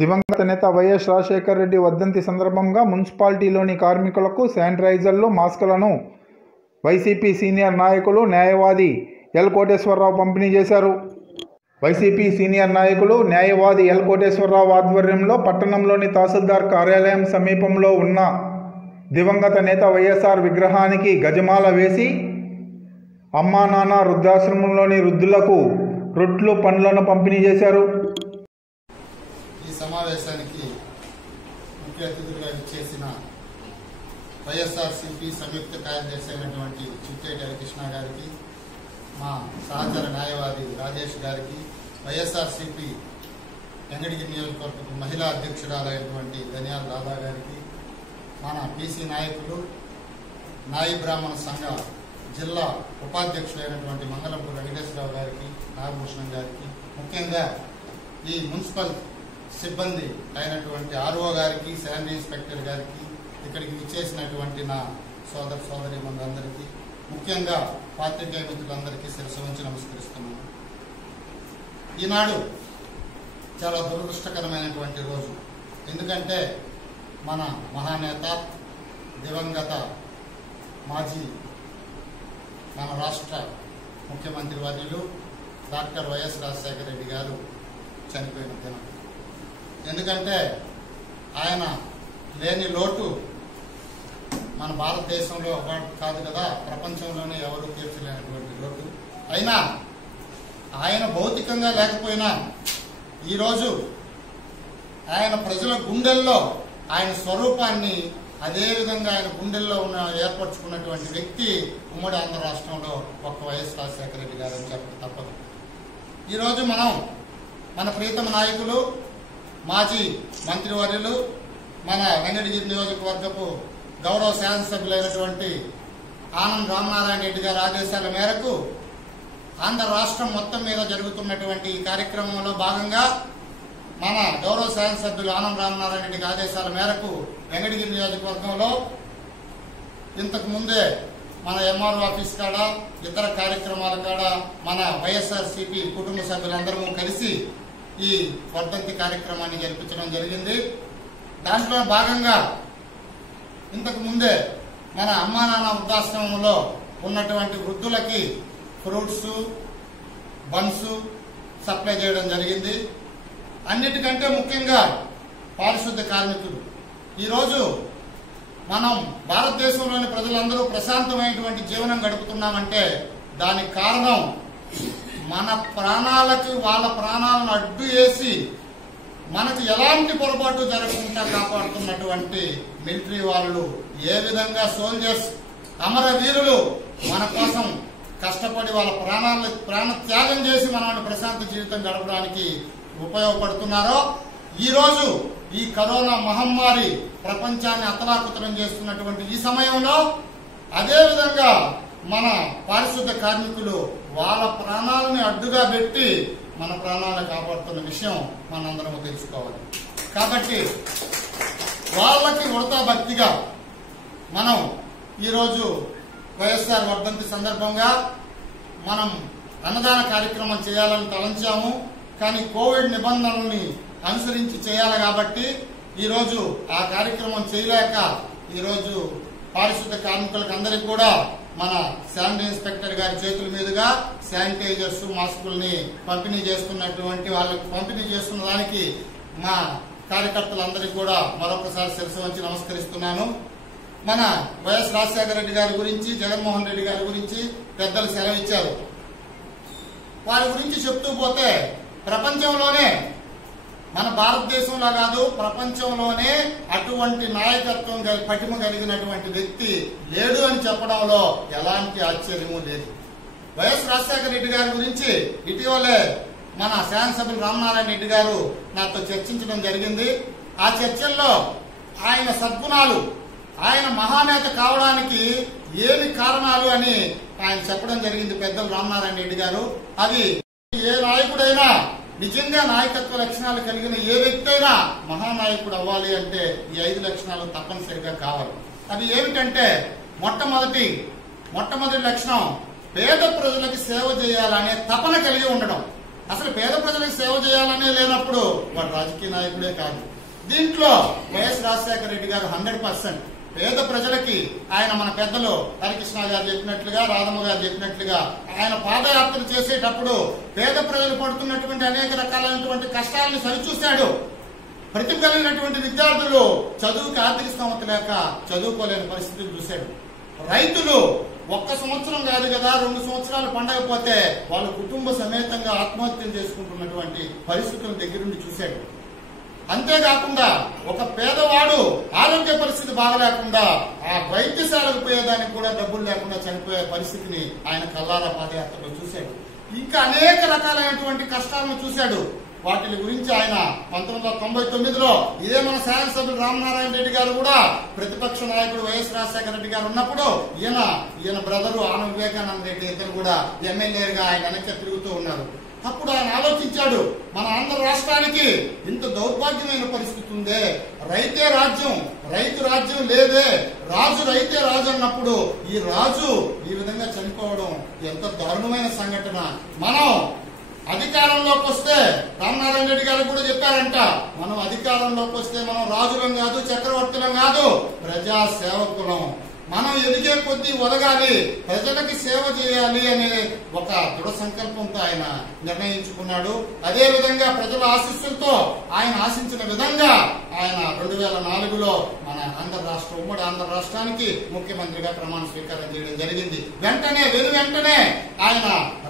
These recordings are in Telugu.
దివంగత నేత వైఎస్ రాజశేఖర రెడ్డి వర్ధంతి సందర్భంగా మున్సిపాలిటీలోని కార్మికులకు శానిటైజర్లు, మాస్కులను వైసీపీ సీనియర్ నాయకులు న్యాయవాది ఎల్ కోటేశ్వరరావు పంపిణీ చేశారు. వైసీపీ సీనియర్ నాయకులు న్యాయవాది ఎల్ కోటేశ్వరరావు ఆధ్వర్యంలో పట్టణంలోని తహసీల్దార్ కార్యాలయం సమీపంలో ఉన్న దివంగత నేత వైఎస్ఆర్ విగ్రహానికి గజమాల వేసి అమ్మా నాన్న వృద్ధాశ్రమంలోని వృద్ధులకు రొట్లు, పండ్లను పంపిణీ చేశారు. ఈ సమావేశానికి ముఖ్య అతిథులుగా చేసిన వైఎస్ఆర్సీపీ సంయుక్త కార్యదర్శి అయినటువంటి చిట్టేటి హరికృష్ణ గారికి, మా సహచర న్యాయవాది రాజేష్ గారికి, వైఎస్ఆర్సీపీ వెంకటగిరి నియోజకవర్గ మహిళా అధ్యక్షురాలైనటువంటి ధనియాల రాధా గారికి, మన బీసీ నాయకులు నాయి బ్రాహ్మణ సంఘ జిల్లా ఉపాధ్యక్షులైనటువంటి మంగళంపూడి వెంకటేశ్వరరావు గారికి, నాగభూషణం గారికి, ముఖ్యంగా ఈ మున్సిపల్ సిబ్బంది అయినటువంటి ఆర్ఓ గారికి, శానిటరీ ఇన్స్పెక్టర్ గారికి, ఇక్కడికి విచ్చేసినటువంటి నా సోదర సోదరీమణులందరికీ, ముఖ్యంగా పాత్రికేయ మిత్రులందరికీ శిరస్సు వంచి నమస్కరిస్తున్నాను. ఈనాడు చాలా దురదృష్టకరమైనటువంటి రోజు. ఎందుకంటే మన మహానేత, దివంగత మాజీ మన రాష్ట్ర ముఖ్యమంత్రి వర్యులు డాక్టర్ వైఎస్ రాజశేఖర రెడ్డి గారు చనిపోయిన దినం. ఎందుకంటే ఆయన లేని లోటు మన భారతదేశంలో కాదు కదా, ప్రపంచంలోనే ఎవరు తీర్చలేనటువంటి లోటు. అయినా ఆయన భౌతికంగా లేకపోయినా ఈరోజు ఆయన ప్రజల గుండెల్లో ఆయన స్వరూపాన్ని అదేవిధంగా ఆయన గుండెల్లో ఏర్పరచుకున్నటువంటి వ్యక్తి ఉమ్మడి ఆంధ్ర రాష్ట్రంలో ఒక్క వైఎస్ రాజశేఖర రెడ్డి గారు అని చెప్పక తప్పదు. ఈరోజు మనం మన ప్రీతమ నాయకులు, మాజీ మంత్రివర్యులు, మన వెంకటగిరి నియోజకవర్గపు గౌరవ శాసనసభ్యులైనటువంటి ఆనం రామనారాయణ రెడ్డి గారి ఆదేశాల మేరకు ఆంధ్ర రాష్ట్రం మొత్తం మీద జరుగుతున్నటువంటి ఈ కార్యక్రమంలో భాగంగా మన గౌరవ శాసనసభ్యులు ఆనం రామనారాయణ రెడ్డికి ఆదేశాల మేరకు వెంకటగిరి నియోజకవర్గంలో ఇంతకు ముందే మన ఎంఆర్ఓ ఆఫీస్ కాడ, ఇతర కార్యక్రమాల కాడ మన వైఎస్ఆర్సీపీ కుటుంబ సభ్యులందరూ కలిసి ఈ వర్ధంతి కార్యక్రమాన్ని జరిపించడం జరిగింది. దాంట్లో భాగంగా ఇంతకు ముందే మన అమ్మా నాన్న వృద్ధాశ్రమంలో ఉన్నటువంటి వృద్ధులకి ఫ్రూట్స్, బన్స్ సప్లై చేయడం జరిగింది. అన్నిటికంటే ముఖ్యంగా పారిశుద్ధ కార్మికులు. ఈరోజు మనం భారతదేశంలోని ప్రజలందరూ ప్రశాంతమైనటువంటి జీవనం గడుపుతున్నామంటే దానికి కారణం మన ప్రాణాలకు వాళ్ళ ప్రాణాలను అడ్డు వేసి మనకు ఎలాంటి పొరపాటు జరగకుండా కాపాడుతున్నటువంటి మిలిటరీ వాళ్ళు, ఏ విధంగా సోల్జర్స్, అమరవీరులు మన కోసం కష్టపడి వాళ్ళ ప్రాణ త్యాగం చేసి మనల్ని ప్రశాంత జీవితం గడపడానికి ఉపయోగపడుతున్నారో, ఈరోజు ఈ కరోనా మహమ్మారి ప్రపంచాన్ని అతలాకుతలం చేస్తున్నటువంటి ఈ సమయంలో అదేవిధంగా మన పారిశుద్ధ కార్మికులు వాళ్ళ ప్రాణాలని అడ్డుగా పెట్టి మన ప్రాణాలను కాపాడుతున్న విషయం మనందరం తెలుసుకోవాలి. కాబట్టి వాళ్ళకి ఉడతా భక్తిగా మనం ఈరోజు వైఎస్ఆర్ వర్ధంతి సందర్భంగా మనం అన్నదాన కార్యక్రమం చేయాలని తలంచాము. కానీ కోవిడ్ నిబంధనల్ని అనుసరించి చేయాలి కాబట్టి ఈరోజు ఆ కార్యక్రమం చేయలేక ఈరోజు పారిశుద్ధ కార్మికులకు అందరికీ కూడా మన శానిటరీ ఇన్స్పెక్టర్ గారి చేతుల మీదుగా శానిటైజర్స్, మాస్కుల్ని పంపిణీ చేస్తున్నటువంటి వాళ్ళకి పంపిణీ చేస్తున్న దానికి మా కార్యకర్తలందరికీ కూడా మరొకసారి శిరస్సు వంచి నమస్కరిస్తున్నాను. మన వైఎస్ రాజశేఖర రెడ్డి గారి గురించి, జగన్మోహన్ రెడ్డి గారి గురించి పెద్దలు సెలవిచ్చారు. వారి గురించి చెప్తూ పోతే ప్రపంచంలోనే, మన భారతదేశంలో కాదు ప్రపంచంలోనే అటువంటి నాయకత్వం పటిమ కలిగినటువంటి వ్యక్తి లేడు అని చెప్పడంలో ఎలాంటి ఆశ్చర్యమూ లేదు. వైఎస్ రాజశేఖర రెడ్డి గారి గురించి ఇటీవలే మన శాసనసభ్యులు రామనారాయణ రెడ్డి గారు నాతో చర్చించడం జరిగింది. ఆ చర్చల్లో ఆయన సద్గుణాలు, ఆయన మహానేత కావడానికి ఏమి కారణాలు అని ఆయన చెప్పడం జరిగింది పెద్దలు రామనారాయణ రెడ్డి గారు. అవి ఏ నాయకుడైనా నిజంగా నాయకత్వ లక్షణాలు కలిగిన ఏ వ్యక్తి అయినా మహానాయకుడు అవ్వాలి అంటే ఈ 5 లక్షణాలు తప్పనిసరిగా కావాలి. అవి ఏమిటంటే మొట్టమొదటి లక్షణం పేద ప్రజలకు సేవ చేయాలనే తపన కలిగి ఉండడం. అసలు పేద ప్రజలకు సేవ చేయాలనే లేనప్పుడు వాడు రాజకీయ నాయకుడే కాదు. దీంట్లో వైఎస్ రాజశేఖర రెడ్డి గారు 100% పేద ప్రజలకి ఆయన మన పెద్దలు హరికృష్ణ గారు చెప్పినట్లుగా, రాధమ్మ గారు చెప్పినట్లుగా ఆయన పాదయాత్ర చేసేటప్పుడు పేద ప్రజలు పడుతున్నటువంటి అనేక రకాలైనటువంటి కష్టాలను సరిచూశాడు. ప్రతిభ కలిగినటువంటి విద్యార్థులు చదువుకి ఆర్థిక స్తోమత లేక చదువుకోలేని పరిస్థితులు చూశాడు. రైతులు ఒక్క సంవత్సరం కాదు కదా 2 సంవత్సరాలు పండగపోతే వాళ్ళ కుటుంబ సమేతంగా ఆత్మహత్యలు చేసుకుంటున్నటువంటి పరిస్థితుల దగ్గరుండి చూశాడు. అంతేకాకుండా ఒక పేదవాడు ఆరోగ్య పరిస్థితి బాగలేకుండా ఆ వైద్యశాలకు పోయేదానికి కూడా డబ్బులు లేకుండా చనిపోయే పరిస్థితిని ఆయన కల్లారా పాదయాత్రలో చూశాడు. ఇంకా అనేక రకాలైనటువంటి కష్టాలను చూశాడు. వాటి గురించి ఆయన 1999లో ఇదే మన శాసనసభ్యులు రామనారాయణ రెడ్డి గారు కూడా ప్రతిపక్ష నాయకుడు వైఎస్ రాజశేఖర రెడ్డి గారు ఉన్నప్పుడు ఈయన బ్రదరు ఆనం వివేకానంద రెడ్డి ఇద్దరు కూడా ఎమ్మెల్యేగా ఆయన వెనక్కి తిరుగుతూ ఉన్నారు. అప్పుడు ఆయన ఆలోచించాడు, మన ఆంధ్ర రాష్ట్రానికి ఇంత దౌర్భాగ్యమైన పరిస్థితి ఉందే, రైతే రాజ్యం, రైతు రాజ్యం లేదే, రాజు రైతే రాజు అన్నప్పుడు ఈ రాజు ఈ విధంగా చనిపోవడం ఎంత దారుణమైన సంఘటన. మనం అధికారంలోకి వస్తే రామనారాయణ రెడ్డి గారు కూడా చెప్పారంట, మనం అధికారంలోకి వస్తే మనం రాజులం కాదు, చక్రవర్తులం కాదు, ప్రజా సేవకులం. మనం ఎదిగే కొద్దీ ఒదగాలి, ప్రజలకి సేవ చేయాలి అనే ఒక దృఢ సంకల్పంతో ఆయన నిర్ణయించుకున్నాడు. అదే విధంగా ప్రజల ఆశీస్సులతో ఆయన ఆశించిన విధంగా ఆయన 2004లో మన ఉమ్మడి ఆంధ్ర రాష్ట్రానికి ముఖ్యమంత్రిగా ప్రమాణ స్వీకారం చేయడం జరిగింది. వెంటనే ఆయన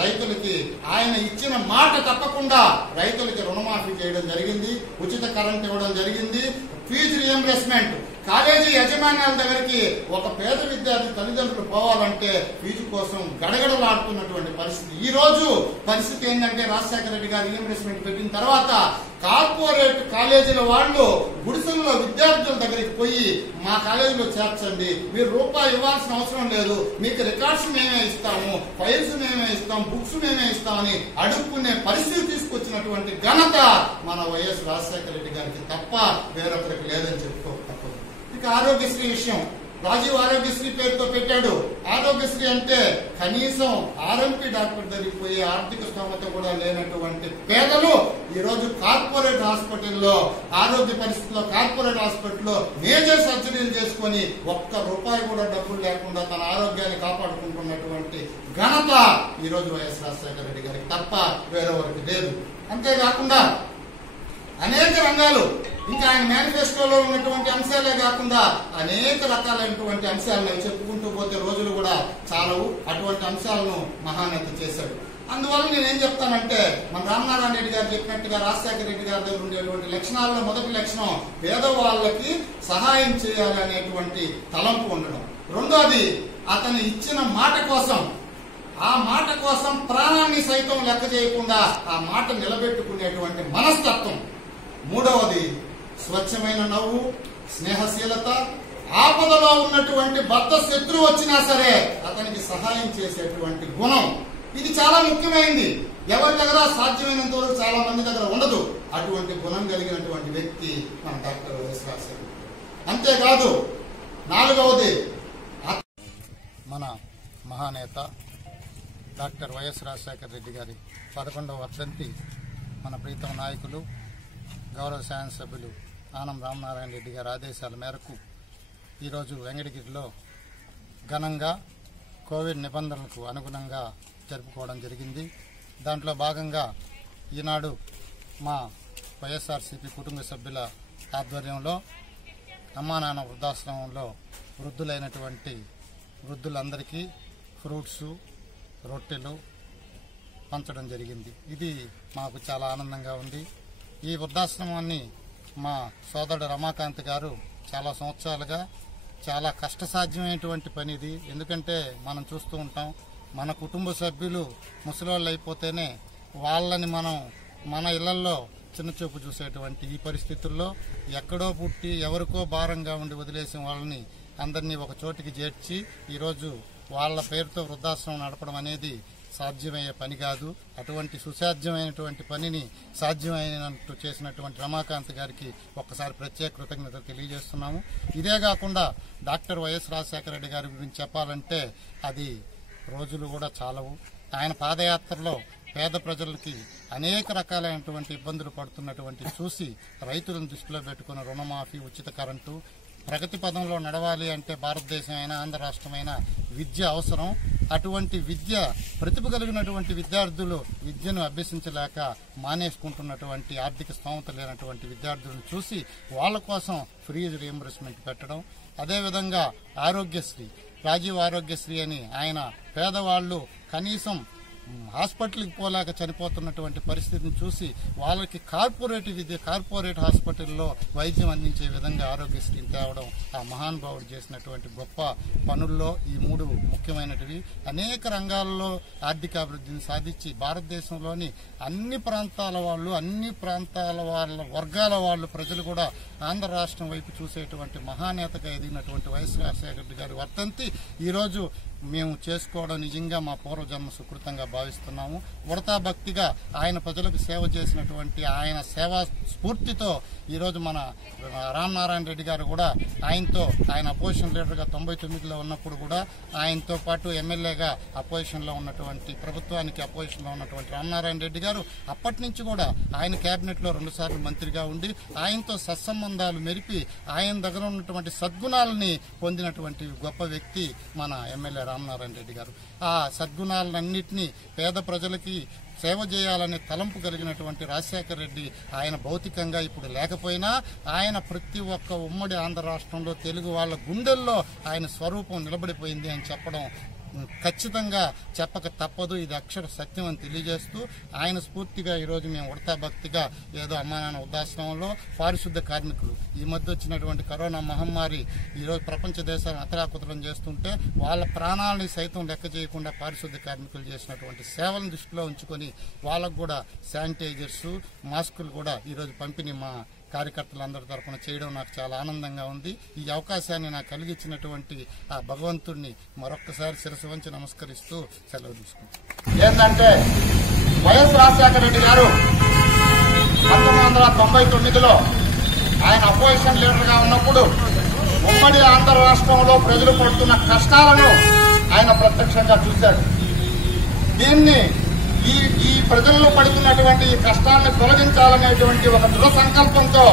రైతులకి ఆయన ఇచ్చిన మాట తప్పకుండా రైతులకి రుణమాఫీ చేయడం జరిగింది, ఉచిత కరెంట్ ఇవ్వడం జరిగింది, ఫీజు రియంబర్స్మెంట్. కాలేజీ యజమాన్యాల దగ్గరికి ఒక పేద విద్యార్థి తల్లిదండ్రులు పోవాలంటే ఫీజు కోసం గడగడలాడుతున్నటువంటి పరిస్థితి. ఈ రోజు పరిస్థితి ఏంటంటే రాజశేఖర రెడ్డి గారు రియంబర్స్మెంట్ పెట్టిన తర్వాత కార్పొరేట్ కాలేజీల వాళ్ళు గుడిసెల్లో విద్యార్థుల దగ్గరికి పోయి మా కాలేజీలో చేర్చండి, మీరు రూపాయి ఇవ్వాల్సిన అవసరం లేదు, మీకు రికార్డ్స్ మేమే ఇస్తాము, ఫైల్స్ మేమే ఇస్తాం, బుక్స్ మేమే ఇస్తామని అడుక్కునే పరిస్థితి తీసుకొచ్చినటువంటి ఘనత మన వైఎస్ రాజశేఖర రెడ్డి గారికి తప్ప వేరొకరికి లేదని చెప్పుకోక తప్పదు. ఇక ఆరోగ్యశ్రీ విషయం, రాజీవ్ ఆరోగ్యశ్రీ పేరుతో పెట్టాడు. ఆరోగ్యశ్రీ అంటే కనీసం ఆర్ఎంపీ డాక్టర్ దగ్గరికి పోయే ఆర్థిక స్తోమత కూడా లేనటువంటి పేదలు ఈ రోజు కార్పొరేట్ హాస్పిటల్లో ఆరోగ్య పరిస్థితుల్లో కార్పొరేట్ హాస్పిటల్లో మేజర్ సర్జరీలు చేసుకుని ₹1 కూడా డబ్బులు లేకుండా తన ఆరోగ్యాన్ని కాపాడుకుంటున్నటువంటి ఘనత ఈ రోజు వైఎస్ రాజశేఖర రెడ్డి గారికి తప్ప వేరెవరికి లేదు. అంతేకాకుండా అనేక రంగాలు, ఇంకా ఆయన మేనిఫెస్టోలో ఉన్నటువంటి అంశాలే కాకుండా అనేక రకాలైనటువంటి అంశాలను చెప్పుకుంటూ పోతే రోజులు కూడా చాలవు. అటువంటి అంశాలను మహానేత చేశాడు. అందువల్ల నేనేం చెప్తానంటే మన రామనారాయణ రెడ్డి గారు చెప్పినట్టుగా రాజశేఖర రెడ్డి గారి దగ్గర ఉండేటువంటి లక్షణాల్లో మొదటి లక్షణం పేదవాళ్ళకి సహాయం చేయాలి అనేటువంటి తలంపు ఉండడం. రెండోది అతను ఇచ్చిన మాట కోసం, ఆ మాట కోసం ప్రాణాన్ని సైతం లెక్క చేయకుండా ఆ మాట నిలబెట్టుకునేటువంటి మనస్తత్వం. మూడవది స్వచ్ఛమైన నవ్వు, స్నేహశీలత, ఆపదలో ఉన్నటువంటి భర్త శత్రువు వచ్చినా సరే అతనికి సహాయం చేసేటువంటి గుణం. ఇది చాలా ముఖ్యమైనది. ఎవరి దగ్గర సాధ్యమైనంత వరకు చాలా మంది దగ్గర ఉండదు. అటువంటి గుణం కలిగినటువంటి వ్యక్తి మన డాక్టర్ వైఎస్ రాజశేఖర. అంతేకాదు నాలుగవది మన మహానేత డాక్టర్ వైఎస్ రాజశేఖర రెడ్డి గారి 11వ వర్ధంతి మన ప్రీతమ నాయకులు గౌరవ శాసనసభ్యులు ఆనం రామనారాయణ రెడ్డి గారి ఆదేశాల మేరకు ఈరోజు వెంకటగిరిలో ఘనంగా కోవిడ్ నిబంధనలకు అనుగుణంగా జరుపుకోవడం జరిగింది. దాంట్లో భాగంగా ఈనాడు మా వైఎస్ఆర్సీపీ కుటుంబ సభ్యుల ఆధ్వర్యంలో అమ్మా నాన్న వృద్ధాశ్రమంలో వృద్ధులైనటువంటి వృద్ధులందరికీ ఫ్రూట్స్, రొట్టెలు పంచడం జరిగింది. ఇది మాకు చాలా ఆనందంగా ఉంది. ఈ వృద్ధాశ్రమాన్ని మా సోదరుడు రమాకాంత్ గారు చాలా సంవత్సరాలుగా చాలా కష్టసాధ్యమైనటువంటి పని ఇది. ఎందుకంటే మనం చూస్తూ ఉంటాం, మన కుటుంబ సభ్యులు ముసలోళ్ళు అయిపోతేనే వాళ్ళని మనం మన ఇళ్లలో చిన్నచూపు చూసేటువంటి ఈ పరిస్థితుల్లో ఎక్కడో పుట్టి ఎవరికో భారంగా ఉండి వదిలేసిన వాళ్ళని అందరినీ ఒక చోటికి చేర్చి ఈరోజు వాళ్ళ పేరుతో వృద్ధాశ్రమం నడపడం అనేది సాధ్యమయ్యే పని కాదు. అటువంటి సుసాధ్యమైనటువంటి పనిని సాధ్యమైనట్టు చేసినటువంటి రమాకాంత్ గారికి ఒక్కసారి ప్రత్యేక కృతజ్ఞతలు తెలియజేస్తున్నాము. ఇదే కాకుండా డాక్టర్ వైఎస్ రాజశేఖర రెడ్డి గారి గురించి చెప్పాలంటే అది రోజులు కూడా చాలవు. ఆయన పాదయాత్రలో పేద ప్రజలకి అనేక రకాలైనటువంటి ఇబ్బందులు పడుతున్నటువంటి చూసి రైతులను దృష్టిలో పెట్టుకున్న రుణమాఫీ, ఉచిత కరెంటు, ప్రగతి పదంలో నడవాలి అంటే భారతదేశం అయినా ఆంధ్ర రాష్ట్రమైనా విద్య అవసరం. అటువంటి విద్య ప్రతిభ కలిగినటువంటి విద్యార్థులు విద్యను అభ్యసించలేక మానేసుకుంటున్నటువంటి ఆర్థిక స్తోమత లేనటువంటి విద్యార్థులను చూసి వాళ్ళ కోసం ఫీజు రీయింబర్స్మెంట్ పెట్టడం, అదేవిధంగా ఆరోగ్యశ్రీ, రాజీవ్ ఆరోగ్యశ్రీ అని ఆయన పేదవాళ్లు కనీసం హాస్పిటల్కి పోలేక చనిపోతున్నటువంటి పరిస్థితిని చూసి వాళ్ళకి కార్పొరేట్ హాస్పిటల్లో వైద్యం అందించే విధంగా ఆరోగ్యశ్రీని తేవడం ఆ మహానుభావుడు చేసినటువంటి గొప్ప పనుల్లో ఈ 3 ముఖ్యమైనటివి. అనేక రంగాల్లో ఆర్థికాభివృద్ధిని సాధించి భారతదేశంలోని అన్ని ప్రాంతాల వాళ్ళు, అన్ని ప్రాంతాల వాళ్ళ వర్గాల వాళ్ళు ప్రజలు కూడా ఆంధ్ర రాష్ట్రం వైపు చూసేటువంటి మహానేతగా ఎదిగినటువంటి వైఎస్ రాజశేఖర రెడ్డి గారి వర్ధంతి ఈరోజు మేము చేసుకోవడం నిజంగా మా పూర్వజన్మ సుకృతంగా భావిస్తున్నాము. ఉడతా భక్తిగా ఆయన ప్రజలకు సేవ చేసినటువంటి ఆయన సేవా స్ఫూర్తితో ఈరోజు మన రామనారాయణ రెడ్డి గారు కూడా ఆయన అపోజిషన్ లీడర్గా 99లో ఉన్నప్పుడు కూడా ఆయనతో పాటు ఎమ్మెల్యేగా అపోజిషన్లో ఉన్నటువంటి ప్రభుత్వానికి అపోజిషన్లో ఉన్నటువంటి రామనారాయణ రెడ్డి గారు అప్పటి నుంచి కూడా ఆయన కేబినెట్లో 2 సార్లు మంత్రిగా ఉండి ఆయనతో సత్సంబంధాలు మెరిపి ఆయన దగ్గర ఉన్నటువంటి సద్గుణాలని పొందినటువంటి గొప్ప వ్యక్తి మన ఎమ్మెల్యే రామనారాయణ రెడ్డి గారు. ఆ సద్గుణాలన్నింటినీ పేద ప్రజలకి సేవ చేయాలనే తలంపు కలిగినటువంటి రాజశేఖర రెడ్డి ఆయన భౌతికంగా ఇప్పుడు లేకపోయినా ఆయన ప్రతి ఒక్క ఉమ్మడి ఆంధ్ర రాష్ట్రంలో తెలుగు వాళ్ళ గుండెల్లో ఆయన స్వరూపం నిలబడిపోయింది అని చెప్పడం ఖచ్చితంగా చెప్పక తప్పదు. ఇది అక్షర సత్యం అని తెలియజేస్తూ ఆయన స్ఫూర్తిగా ఈరోజు మేము ఉడతా భక్తిగా ఏదో అమ్మా నాన్న వృద్ధాశ్రమంలో పారిశుద్ధ కార్మికులు ఈ మధ్య వచ్చినటువంటి కరోనా మహమ్మారి ఈరోజు ప్రపంచ దేశాలను అతలాకుతలం చేస్తుంటే వాళ్ళ ప్రాణాలని సైతం లెక్క చేయకుండా పారిశుద్ధ కార్మికులు చేసినటువంటి సేవలను దృష్టిలో ఉంచుకొని వాళ్ళకు కూడా శానిటైజర్స్, మాస్కులు కూడా ఈరోజు పంపిణీ మా కార్యకర్తలందరి తరఫున చేయడం నాకు చాలా ఆనందంగా ఉంది. ఈ అవకాశాన్ని నాకు కలిగించినటువంటి ఆ భగవంతుడిని మరొక్కసారి శిరస్సు వంచి నమస్కరిస్తూ సెలవు తీసుకుంటాను. ఏంటంటే వైఎస్ రాజశేఖర రెడ్డి గారు 1999లో ఆయన అపోజిషన్ లీడర్గా ఉన్నప్పుడు ఉమ్మడి ఆంధ్ర రాష్ట్రంలో ప్రజలు పడుతున్న కష్టాలను ఆయన ప్రత్యక్షంగా చూశాడు. దీన్ని ఈ ప్రజల్లో పడుతున్నటువంటి ఈ కష్టాలను తొలగించాలనేటువంటి ఒక దృఢ సంకల్పంతో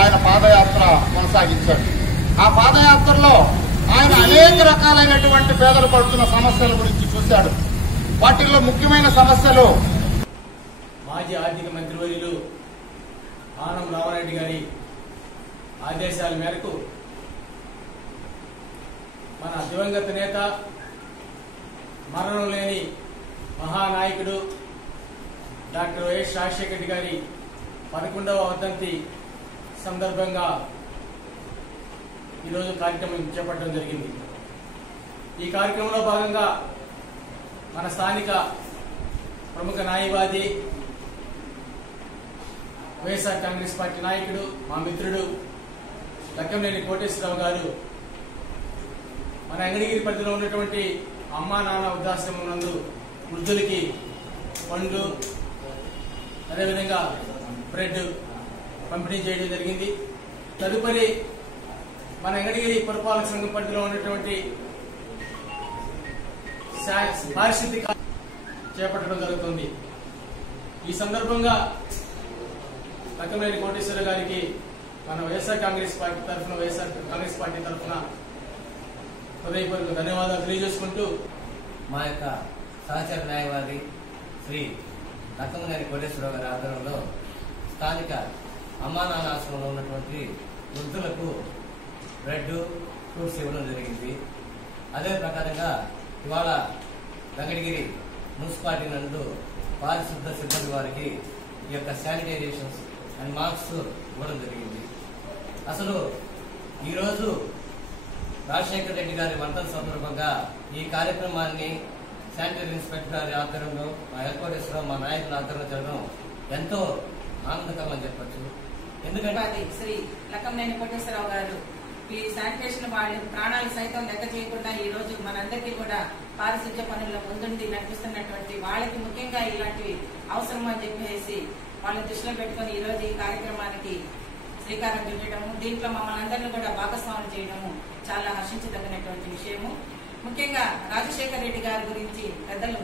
ఆయన పాదయాత్ర కొనసాగించాడు. ఆ పాదయాత్రలో ఆయన అనేక రకాలైనటువంటి పేదలు పడుతున్న సమస్యల గురించి చూశాడు. వాటిల్లో ముఖ్యమైన సమస్యలు మాజీ ఆర్థిక మంత్రివర్యులు ఆనం రామారెడ్డి గారి ఆదేశాల మేరకు మన దివంగత నేత, మరణం లేని మహానాయకుడు డాక్టర్ వైఎస్ రాజశేఖర రెడ్డి గారి 11వ వర్ధంతి సందర్భంగా ఈరోజు కార్యక్రమం చేపట్టడం జరిగింది. ఈ కార్యక్రమంలో భాగంగా మన స్థానిక ప్రముఖ న్యాయవాది, వైఎస్ఆర్ కాంగ్రెస్ పార్టీ నాయకుడు, మా మిత్రుడు లక్కంనేని కోటేశ్వరరావు గారు మన అంగడిగిరి పరిధిలో ఉన్నటువంటి అమ్మా నాన్న వృద్ధాశ్రమం నందు వృద్ధులకి పండ్లు, అదేవిధంగా బ్రెడ్ పంపిణీ చేయడం జరిగింది. తదుపరి మన అంగడిగిరి పురపాలక సంఘం పరిధిలో ఉన్నటువంటి పారిశుద్ధ్య చేపట్టడం జరుగుతుంది. ఈ సందర్భంగా లక్కంనేని కోటేశ్వర గారికి మన వైఎస్ఆర్ కాంగ్రెస్ పార్టీ తరఫున హృదయపూర్వక ధన్యవాదాలు తెలియజేసుకుంటూ మా యొక్క సహచర న్యాయవాది శ్రీ లక్కంనేని కోటేశ్వరరావు గారి ఆధ్వర్యంలో స్థానిక అమ్మానాన్న ఆశ్రమంలో ఉన్నటువంటి వృద్ధులకు బ్రెడ్, ఫ్రూట్స్ ఇవ్వడం జరిగింది. అదే ప్రకారంగా ఇవాళ వెంకటగిరి మున్సిపాలిటీ నందు పారిశుద్ధ సిబ్బంది వారికి ఈ యొక్క శానిటైజేషన్స్ అండ్ మాస్క్స్ ఇవ్వడం జరిగింది. అసలు ఈరోజు రాజశేఖర రెడ్డి గారి వర్ధంతి సందర్భంగా ఈ కార్యక్రమాన్ని శానిటరీ ఇన్స్పెక్టర్ గారి ఆధ్వర్యంలో, మా ఎల్కోటేశ్వరరావు, మా నాయకుల ఆధ్వర్యంలో జరగడం ఎంతో ఆనందకరం అని చెప్పచ్చు. ఎందుకంటే శ్రీ లక్కంనేని కోటేశ్వరరావు గారు ఈ శానిటేషన్ వాడి ప్రాణాలు సైతం లెక్క చేయకుండా ఈ రోజు మనందరికీ కూడా పారిశుధ్య పనుల్లో ముందుండి నడిపిస్తున్నటువంటి వాళ్ళకి ముఖ్యంగా ఇలాంటివి అవసరం అని చెప్పేసి వాళ్ళని దృష్టిలో పెట్టుకుని ఈ రోజు ఈ కార్యక్రమానికి శ్రీకారం చుట్టడము, దీంట్లో మమ్మల్ని అందరినీ కూడా భాగస్వామ్యం చేయడము చాలా హర్షించదగినటువంటి విషయము. ముఖ్యంగా రాజశేఖర రెడ్డి గారి గురించి పెద్దలు